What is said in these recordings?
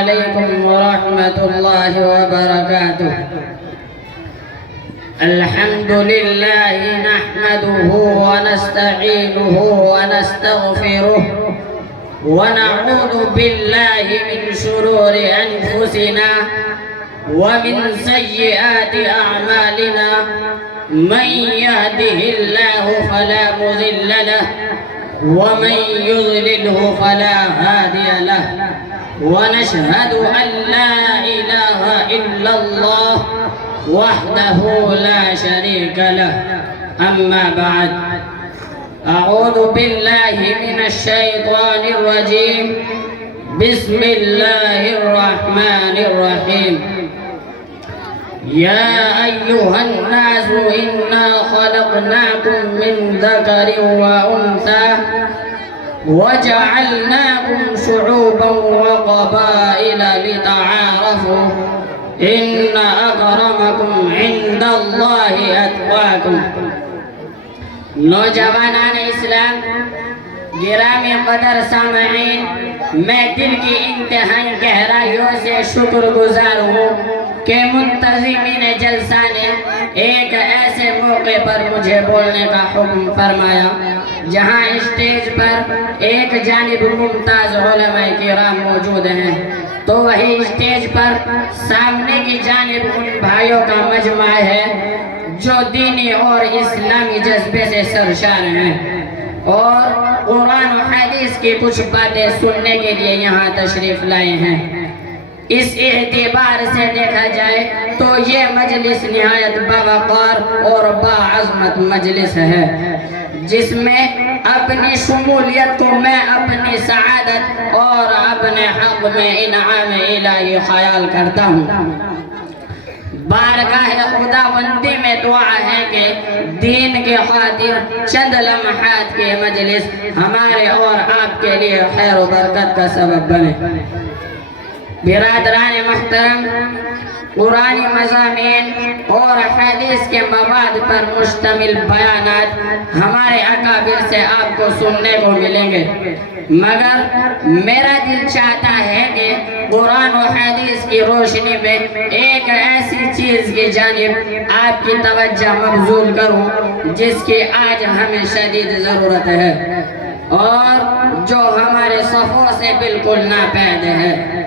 عليكم ورحمة الله وبركاته. الحمد لله نحمده ونستعينه ونستغفره ونعوذ بالله من شرور أنفسنا ومن سيئات أعمالنا. من يهده الله فلا مضل له ومن يضلله فلا هادي له. ونشهد أن لا إله إلا الله وحده لا شريك له. أما بعد، أعوذ بالله من الشيطان الرجيم. بسم الله الرحمن الرحيم. يا أيها الناس إنا خلقناكم من ذكر وأنثى وجعلناكم شعوبا وقبائل لتعارفوا إن أكرمكم عند الله أتقاكم. نوجوانان اسلام، گرامی قدر سامعین، میں دل کی انتہائی گہرائیوں سے شکر گزار ہوں کہ منتظمین جلسہ نے ایک ایسے موقع پر مجھے بولنے کا حکم فرمایا جہاں اسٹیج پر ایک جانب ممتاز علماء کرام موجود ہیں، تو وہی اسٹیج پر سامنے کی جانب ان بھائیوں کا مجمع ہے جو دینی اور اسلامی جذبے سے سرشار ہیں اور قرآن و حدیث کی کچھ باتیں سننے کے لیے یہاں تشریف لائے ہیں۔ اس اعتبار سے دیکھا جائے تو یہ مجلس نہایت باوقار اور باعظمت مجلس ہے، جس میں اپنی شمولیت کو میں اپنی سعادت اور اپنے حق میں انعام الہی خیال کرتا ہوں۔ بارگاہ خداوندی میں دعا ہے کہ دین کے خاطر چند لمحات کے مجلس ہمارے اور آپ کے لیے خیر و برکت کا سبب بنے۔ برادران محترم، قرآنی مضامین اور حدیث کے مواد پر مشتمل بیانات ہمارے اکابر سے آپ کو سننے کو ملیں گے، مگر میرا دل چاہتا ہے کہ قرآن و حدیث کی روشنی میں ایک ایسی چیز کی جانب آپ کی توجہ مبذول کروں جس کی آج ہمیں شدید ضرورت ہے اور جو ہمارے صفوں سے بالکل ناپید ہے۔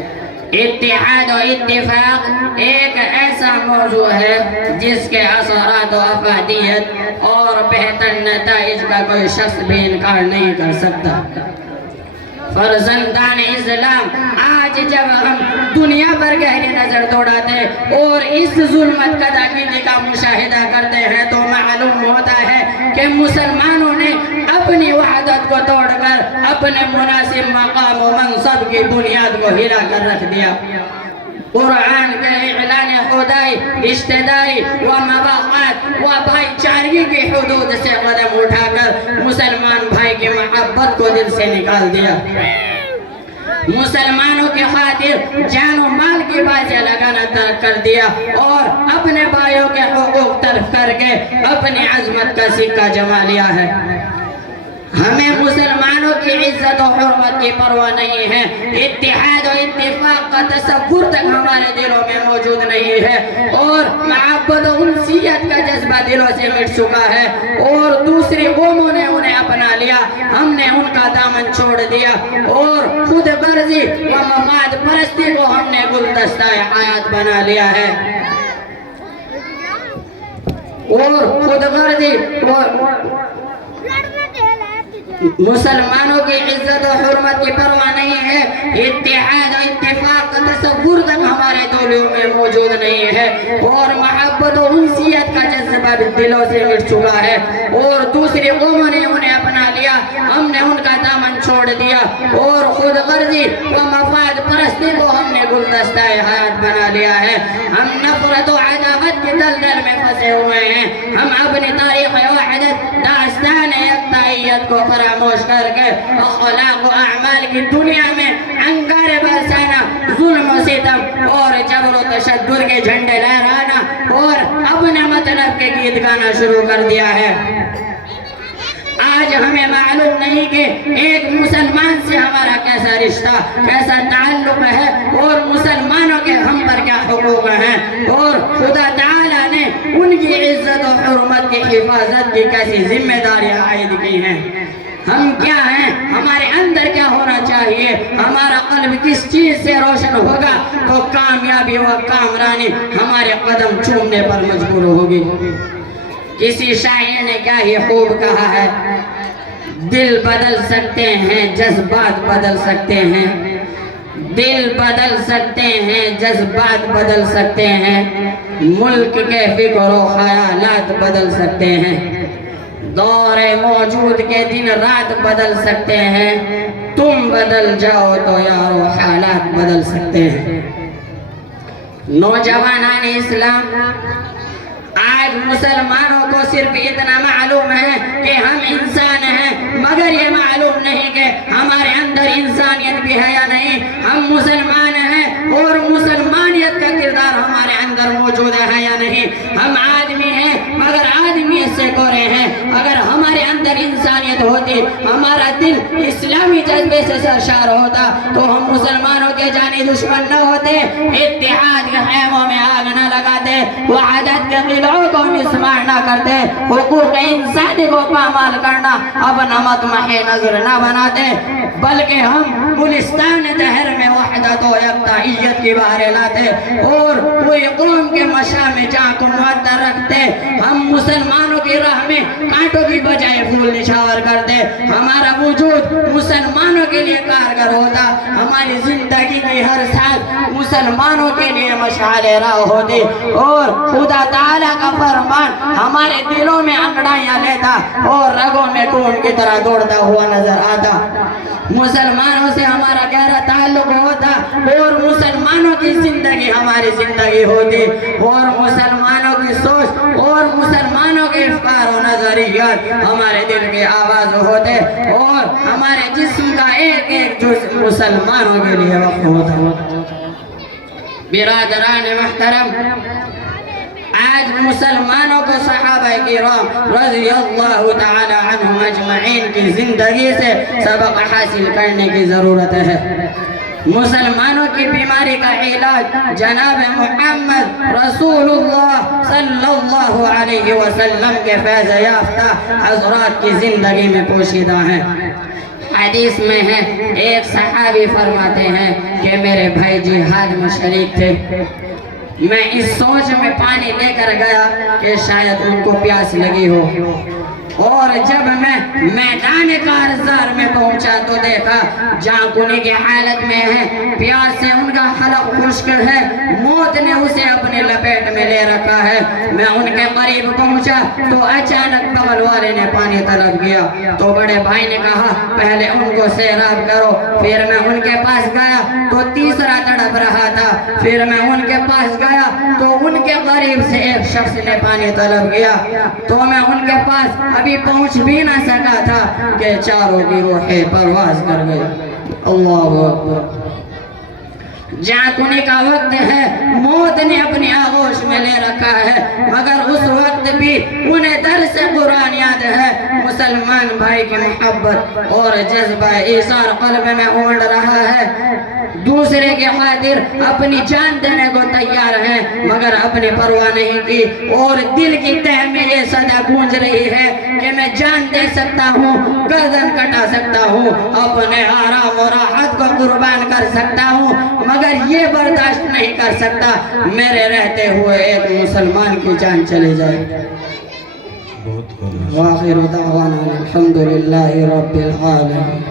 اتحاد و اتفاق ایک ایسا موضوع ہے جس کے اثرات و افادیت اور بہتر نتائج کا کوئی شخص بھی انکار نہیں کر سکتا۔ فرزندان اسلام، آج جب ہم دنیا پر گہری نظر دوڑاتے اور اس ظلمت قداقیدی کا مشاہدہ کرتے ہیں تو معلوم ہوتا ہے کہ مسلمانوں نے اپنی وحدت کو توڑ کر اپنے مناسب مقام و منصب کی بنیاد کو ہلا کر رکھ دیا۔ قرآن کے اعلان خدائی، رشتہ داری و مواقعات و بھائی چارگی کی حدود سے قدم اٹھا کر مسلمان بھائی کی محبت کو دل سے نکال دیا۔ مسلمانوں کی خاطر جان و مال کی بازیاں لگانا ترک کر دیا اور اپنے بھائیوں کے حقوق تلف کر کے اپنی عظمت کا سکہ جما لیا ہے۔ ہمیں مسلمانوں کی عزت و حرمت کی پرواہ نہیں ہے، اتحاد و اتفاق کا تصور تک ہمارے دلوں میں موجود نہیں ہے اور محبت و انسیت کا جذبہ دلوں سے مٹ چکا ہے اور دوسری قوموں نے انہیں اپنا لیا، ہم نے ان کا دامن چھوڑ دیا اور خود غرضی و مفاد پرستی کو ہم نے گلدستہ حیات بنا لیا ہے اور خود غرضی مسلمانوں کی عزت و حرمت کی پرواہ نہیں ہے، اتحاد و اتفاق کا تصور تک ہمارے دلوں میں موجود نہیں ہے اور محبت و انسیت کا جذبہ دلوں سے مٹ چکا ہے اور دوسری قوموں نے انہیں اپنا لیا، ہم نے ان کا دامن چھوڑ دیا اور خود غرضی و مفاد پرستی کو ہم نے گلدستہ حیات بنا لیا ہے۔ ہم نفرت و عداوت کے دلدل میں پھنسے ہوئے ہیں، ہم اپنی تاریخ وحدت، داستان یکتائیت کو فراموش کر کے اخلاق و اعمال کی دنیا میں انگارے برسانا، ظلم و ستم اور جبر و تشدد کے جھنڈے لہرانا اور اپنے مطلب کے گیت گانا شروع کر دیا ہے۔ آج ہمیں معلوم نہیں کہ ایک مسلمان سے ہمارا کیسا رشتہ، کیسا تعلق ہے، اور مسلمانوں کے ہم پر کیا حقوق ہیں، اور خدا تعالیٰ نے ان کی عزت و حرمت کی حفاظت کی کیسی ذمہ داریاں عائد کی ہیں۔ ہم کیا ہیں، ہمارے اندر کیا ہونا چاہیے، ہمارا قلب کس چیز سے روشن ہوگا تو کامیابی و کامرانی ہمارے قدم چومنے پر مجبور ہوگی۔ کسی شاعر نے کیا ہی خوب کہا ہے، دل بدل سکتے ہیں جذبات بدل سکتے ہیں، دل بدل سکتے ہیں جذبات بدل سکتے ہیں، ملک کے فکر و خیالات بدل سکتے ہیں، دور موجود کے دن رات بدل سکتے ہیں، تم بدل جاؤ تو یارو حالات بدل سکتے ہیں۔ نوجوانان اسلام، آج مسلمانوں کو صرف اتنا معلوم ہے کہ ہم انسان ہیں، مگر یہ معلوم نہیں کہ ہمارے اندر انسانیت بھی ہے یا نہیں۔ ہم مسلمان ہیں اور مسلمانیت کا کردار ہمارے اندر موجود ہے یا نہیں۔ ہم آدمی ہیں مگر آدمی سے گورے ہیں۔ اگر ہمارے اندر انسانیت ہوتی، ہمارا دل اسلامی جذبے سے سرشار ہوتا تو ہم مسلمانوں کے جانی دشمن نہ ہوتے، اتحاد کے خیموں میں آگ نہ لگاتے، وحدت کے قلعوں کو مسمار نہ کرتے، حقوق انسانی کو پامال کرنا اپنا مطمح نظر نہ بناتے، بلکہ ہم گلستان دہر میں وحدت و یکتائیت کی بہاریں لاتے اور کوئی قوم کے مشاع میں جا کو معطر رکھتے۔ ہم مسلمانوں کی راہ میں کانٹوں کی بجائے پھول نچھاور کرتے، ہمارا وجود مسلمانوں کے لیے کارگر ہوتا، ہماری زندگی کی ہر ساتھ مسلمانوں کے لیے مشعل راہ ہوتی، اور خدا تعالیٰ کا فرمان ہمارے دلوں میں انگڑائیاں لیتا اور رگوں میں خون کی طرح دوڑتا ہوا نظر آتا۔ مسلمانوں سے ہمارا گہرا تعلق ہوتا اور مسلمانوں کی زندگی ہماری زندگی ہوتی، اور مسلمانوں کی سوچ اور مسلمانوں کے افکار و نظریات ہمارے دل کی آواز ہوتے، اور ہمارے جسم کا ایک ایک جزء مسلمانوں کے لیے وقف ہوتا۔ برادران محترم، آج مسلمانوں کو صحابہ کرام رضی اللہ تعالی عنہم اجمعین کی زندگی سے سبق حاصل کرنے کی ضرورت ہے۔ مسلمانوں کی بیماری کا علاج جناب محمد رسول اللہ صلی اللہ علیہ وسلم کے فیض یافتہ حضرات کی زندگی میں پوشیدہ ہیں۔ حدیث میں ہے، ایک صحابی فرماتے ہیں کہ میرے بھائی جہاد میں شریک تھے، میں اس سوچ میں پانی لے کر گیا کہ شاید ان کو پیاس لگی ہو، اور جب میں میدان کارزار میں پہنچا تو دیکھا جان کنی کی حالت میں ہے، پیاس سے ان کا حلق خشک ہے، موت نے اسے اپنے لپیٹ میں لے رکھا ہے۔ میں ان کے قریب پہنچا تو اچانک بغل والے نے پانی طلب کیا، تو بڑے بھائی نے کہا پہلے ان کو سیراب کرو۔ پھر میں ان کے پاس گیا تو تیسرا تڑپ رہا تھا، پھر میں ان کے پاس گیا تو ان کے قریب سے ایک شخص نے پانی طلب کیا، تو میں ان کے پاس ابھی پہنچ بھی نہ سکا تھا کہ چاروں کی روحیں پرواز کر گئی۔ اللہ اکبر۔ جانکنی کا وقت ہے، موت نے اپنی آغوش میں لے رکھا ہے، مگر اس وقت بھی انہیں درس قرآن یاد ہے۔ مسلمان بھائی کی محبت اور جذبہ ایثار قلب میں امڑ رہا ہے، دوسرے کے خاطر اپنی جان دینے کو تیار ہیں، مگر اپنی پرواہ نہیں کی، اور دل کی تہ میں یہ صدا گونج رہی ہے کہ میں جان دے سکتا ہوں، گردن کٹا سکتا ہوں، اپنے آرام و راحت کو قربان کر سکتا ہوں، مگر یہ برداشت نہیں کر سکتا میرے رہتے ہوئے ایک مسلمان کی جان چلے جائے۔ وآخر دعوانا الحمدللہ رب العالمین۔